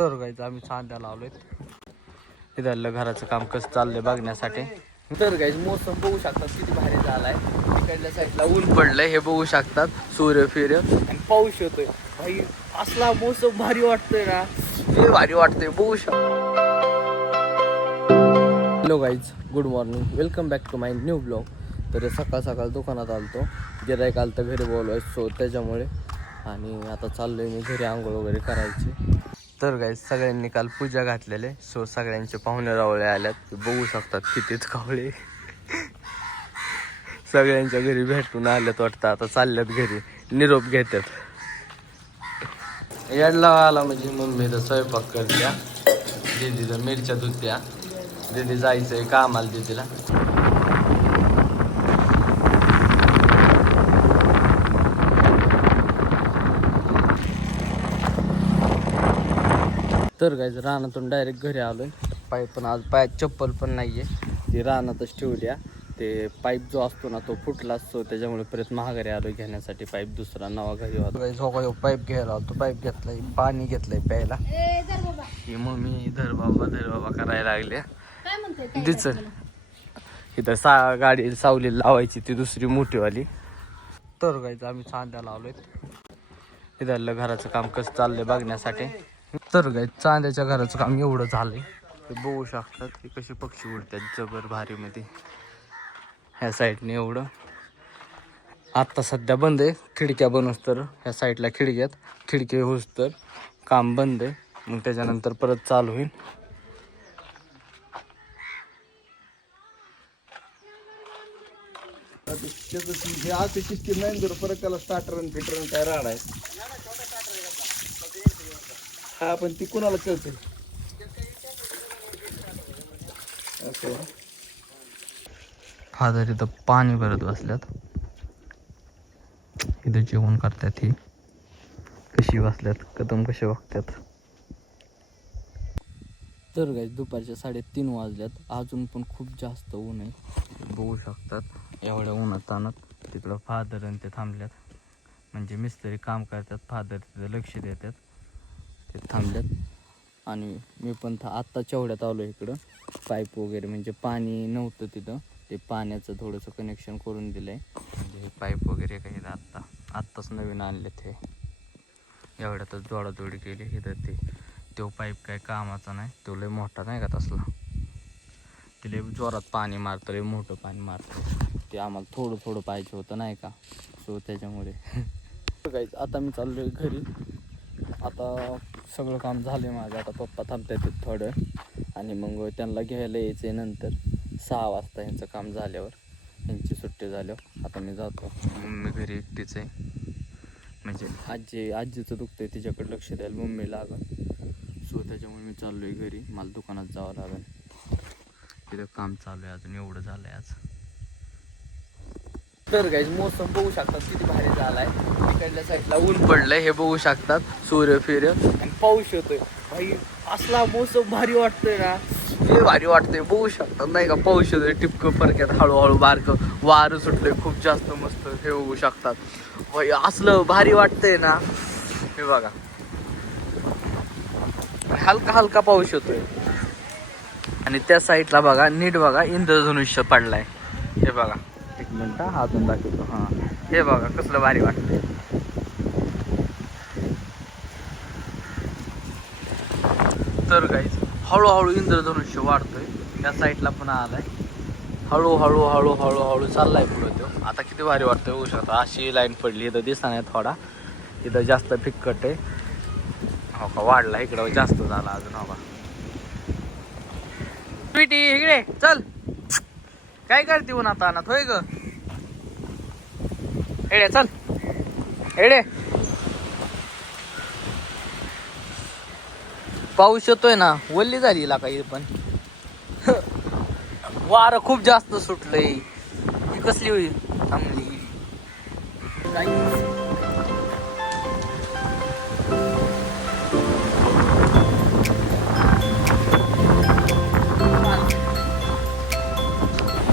तर गाईज आम्ही चांद्या लावलोय. इथलं घराचं काम कसं चाललंय बघण्यासाठी. तर गाईज मोसम बघू शकतात किती भारी झालाय. तिकडल्या साईडला ऊन पडलंय हे बघू शकतात. सूर्य फिर्य आणि पाऊस येतोय. भाई असला मोसम भारी वाटतोय ना, हे भारी वाटतंय बघू शकता. Hello guys, good morning, welcome back to my new blog. तर सकाळ सकाळ दुकानात आलतो, गिऱ्हाईक आलं तर घरी बोलवायचं सो त्याच्यामुळे. आणि आता चाललोय मी घरी आंघोळ वगैरे करायची. तर गाईज सगळ्यांनी काल पूजा घातलेले सो सगळ्यांचे पाहुणे रावळे आल्यात. बघू शकतात कितीच कावळे सगळ्यांच्या घरी भेटून आल्यात वाटतं. आता चालल्यात घरी, निरोप घेतात. याडला आला म्हणजे मम्मी तर स्वयंपाक करत्या, दीदीला मिरच्या धुत्या. दीदी जायचंय कामाला दीदीला. तर गाईज रानातून डायरेक्ट घरी आलोय. पायात चप्पल पण नाहीये, ती रानातच ठेवल्या. ते पाईप जो असतो ना तो फुटला असतो, त्याच्यामुळे परत महागारी आलोय घेण्यासाठी पाईप दुसरा नवा घरी होता. गाईज हो पाईप घ्यायला आलो. पाईप घेतलाय, पाणी घेतलंय प्यायला. ही मम्मी धर बाबा करायला लागल्या. दिच इथं गाडी सावली लावायची ती दुसरी मोठीवाली. तर गाईज आम्ही चांद्या लावलोय. इथलं घराचं काम कसं चाललंय बघण्यासाठी. तर गाईज चांद्याच्या घराचं काम एवढं झालंय, ते बघू शकतात की कसे पक्षी उडतात जबर भारीमध्ये. ह्या साईडने एवढं आत्ता सध्या बंद आहे. खिडक्या बनवूस तर ह्या साईडला खिडकी होस तर काम बंद आहे. मग त्याच्यानंतर परत चालू होईल. हे आते सिस्टीम नाही जर परत त्याला स्टार्टर आणि फिटर काय राड आहे. हा पण ती कुणाला कळते. फादर इथं पाणी भरत बसल्यात. इथं जेवण करतात. ही कशी बसल्यात, कदम कसे वागतात. तर गाईज दुपारच्या 3:30 वाजल्यात. अजून पण खूप जास्त ऊन आहे, बघू शकतात. एवढ्या उन्हात तानात तिकडं फादर आणि ते थांबल्यात. म्हणजे मिस्त्री काम करतात, फादर तिथं लक्ष देतात, ते थांबल्यात. आणि मी पण आत्ता चेवड्यात आलो इकडं. पाईप वगैरे म्हणजे पाणी नव्हतं तिथं, ते पाण्याचं थोडंसं कनेक्शन करून दिलं आहे. म्हणजे पाईप वगैरे काही आत्ताच नवीन आणले. ते एवढ्यातच जोडाजोडी केली. इथं तो पाईप काय कामाचा नाही, तो लय मोठा नाही का तसला. ते लय जोरात पाणी मारतं, लय मोठं पाणी मारतं. ते आम्हाला थोडं थोडं पाहिजे होतं नाही का, सो त्याच्यामुळे. गाईज आता मी चाललोय घरी. आता सगळं काम झालं माझं. आता पप्पा थांबतात थोडं आणि मग त्यांना घ्यायला यायचं आहे नंतर 6 वाजता यांचं काम झाल्यावर, यांची सुट्टी झाल्यावर. आता मी जातो. मम्मी घरी एकटीच आहे, म्हणजे आजीचं दुखतंय, तिच्याकडे लक्ष द्यायला मम्मी लागल. सो त्याच्यामुळे मी चाललोय घरी. मला दुकानात जावं लागेल, तिथं काम चालू आहे अजून. एवढं झालंय आज. तर गाईज मोसम बघू शकतात किती भारी झालाय. तिकडल्या साईडला ऊन पडलंय हे बघू शकतात. सूर्य फिर्य आणि पाऊस येतोय. भाई असला मोसम भारी वाटतोय ना, हे भारी वाटतंय बघू शकतात नाही का. पाऊस येतोय टिपकं परक्यात, हळूहळू बारकं वारं सुटलंय खूप जास्त मस्त. हे बघू शकतात भाई असलं भारी वाटतंय ना. हे बघा हलका हलका पाऊस येतोय. आणि त्या साईडला बघा, नीट बघा, इंद्रधनुष्य पडलाय. हे बघा, एक मिनिट हातून दाखवतो. हा हे बघा कसलं भारी वाटतंय. तर गाईज हळूहळू इंद्रधनुष्य वाढतोय. त्या साईडला पण आलाय. हळूहळू हळूहळू हळू चाललाय पुढे तो. आता किती भारी वाटतंय बघू शकता. अशी लाईन पडली इथं, दिसत नाही थोडा. इथं जास्त फिक्कट आहे. हो का, वाढला इकडं जास्त झाला अजून. हो का स्वीटी इकडे चल. काय करते उन्हात अनात होय ग. एडे चल एडे. पाऊस येतोय ना, वल्ली झाली ला काही पण. वारं खूप जास्त सुटलंय. ही कसली होईल थांबली.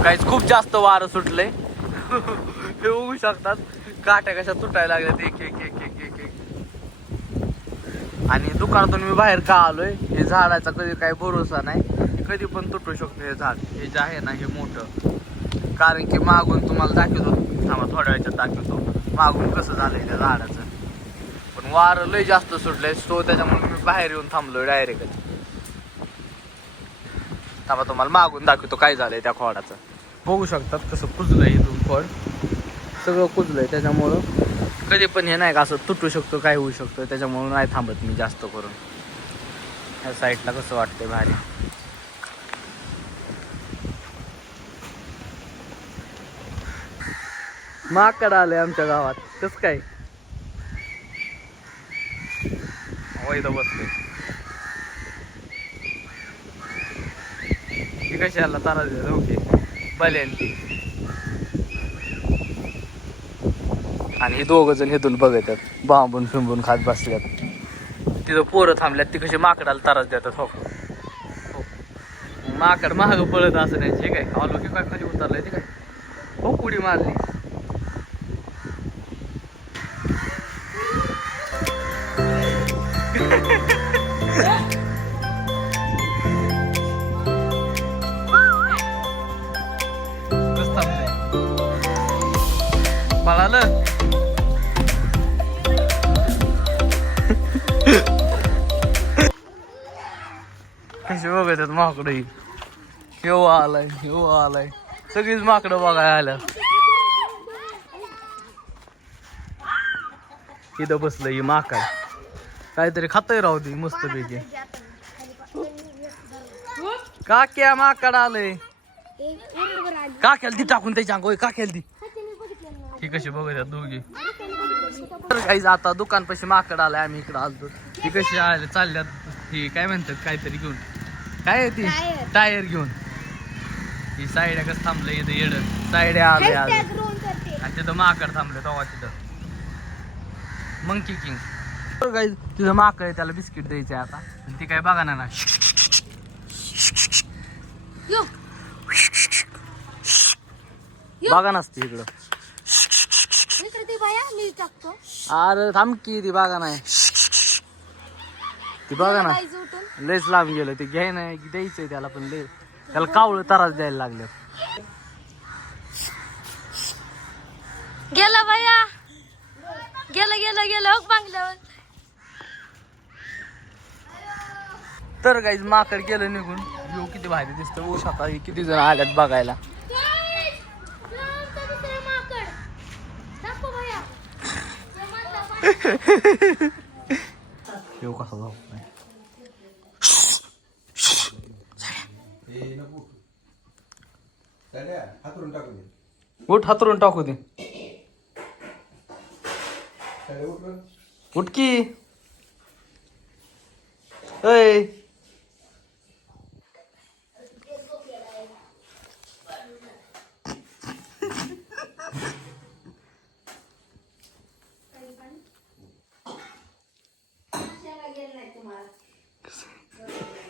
काहीच खूप जास्त वारं सुटलंय. हे बघू शकतात काट्या कशा तुटायला लागल्यात एक एक एक एक एक एक. आणि दुकानातून मी बाहेर का आलोय, हे झाडाचा कधी काही भरोसा नाही, कधी पण तुटू शकतो हे झाड. हे जे आहे ना हे मोठं, कारण की मागून तुम्हाला दाखवतो, थांबा थोड्या वेळात दाखवतो मागून कसं झालंय त्या झाडाचं. पण वारं लय जास्त सुटलंय सो त्याच्यामुळे मी बाहेर येऊन थांबलोय डायरेक्ट. थांबा तुम्हाला मागून दाखवतो काय झालंय त्या खोडाचं. बघू शकतात कसं कुजलंय इथून खोड, सगळं कुजलंय. त्याच्यामुळं कधी पण हे नाही का असं तुटू शकतो, काय होऊ शकतं. त्याच्यामुळं नाही थांबत मी जास्त करून. ह्या साईडला कसं वाटतंय भारी. माकड आलंय आमच्या गावात, कसं काय इथं बसले. ती कशी आला तारा देत ओके बलेन ती. आणि हे दोघ जण हेतून बघत आहेत, बांबून फिंबून खात बसल्यात. तिथं पोरं थांबल्यात, ती कशी माकडाला ताराच देतात. हो माकड महाग पळत असं नाही. जे काय आलो की काय खाली उतरलंय ते काय हो उडी मारली. पळालं कशी बघत आहेत माकडं. हेव आलाय सगळीच माकडं बघायला आल्या. इथं बसलं ही माकड, काहीतरी खातय राहू दे मस्त पैकी. काक्या माकड आलंय. काक्याला ती टाकून त्याच्या अंग काक्याला ती. ही कशी बघत दोघी. तर काही आता दुकानपाशी माकड आलाय, आम्ही इकडे आलतो. ती कशी आले चालल्यात, ही काय म्हणतात काहीतरी घेऊन, काय आहे ती टायर घेऊन. ही साईड कसं थांबलं इथं येड साईड आले आणि तिथं माकड थांबलं तेव्हा तिथं मंकी किंग. तर काही तिथं माकड आहे, त्याला बिस्किट द्यायचे आता. ती काय बघा ना बघा नसते इकडं. अरे थांब की ती बघा नाही, ती बघा ना लयच लांब गेलं. ते घ्याय नाही द्यायचंय त्याला, पण लय त्याला कावळं त्रास द्यायला लागले. गेला बाया, गेला हो बांगल्यावर. तर काही माकड गेलं निघून. येऊ किती भारी दिसतं. होऊ शकता किती जण आल्यात बघायला. येऊ कसा जाऊ उठ हातरून टाकू दे. उठकी ऐ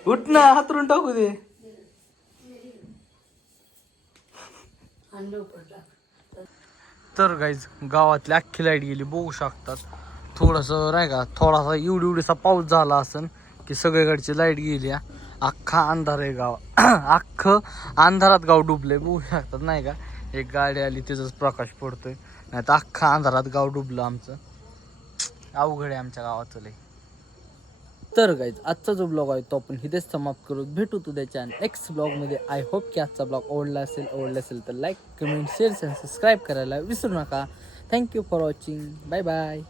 उठ ना, हातरून टाकू दे. तर गाईज गावातली अख्खी लाईट गेली बघू शकतात. थोडंसं नाही का थोडासा एवढीसा पाऊस झाला असन की सगळीकडची लाईट गेली. अख्खा अंधार आहे गाव. अख्खं अंधारात गाव डुबलंय बघू शकतात नाही का. एक गाडी आली तिचाच प्रकाश पडतोय, नाही तर अख्खा अंधारात गाव डुबलं आमचं. अवघड आहे आमच्या गावाचं लय. तर गाईज आजचा जो ब्लॉग आहे तो आपण इथेच समाप्त करू. भेटू उद्याच्या नेक्स्ट ब्लॉगमध्ये. आय होप की आजचा ब्लॉग आवडला असेल तर लाईक कमेंट शेअर आणि सबस्क्राईब करायला विसरू नका. Thank you for watching. Bye bye.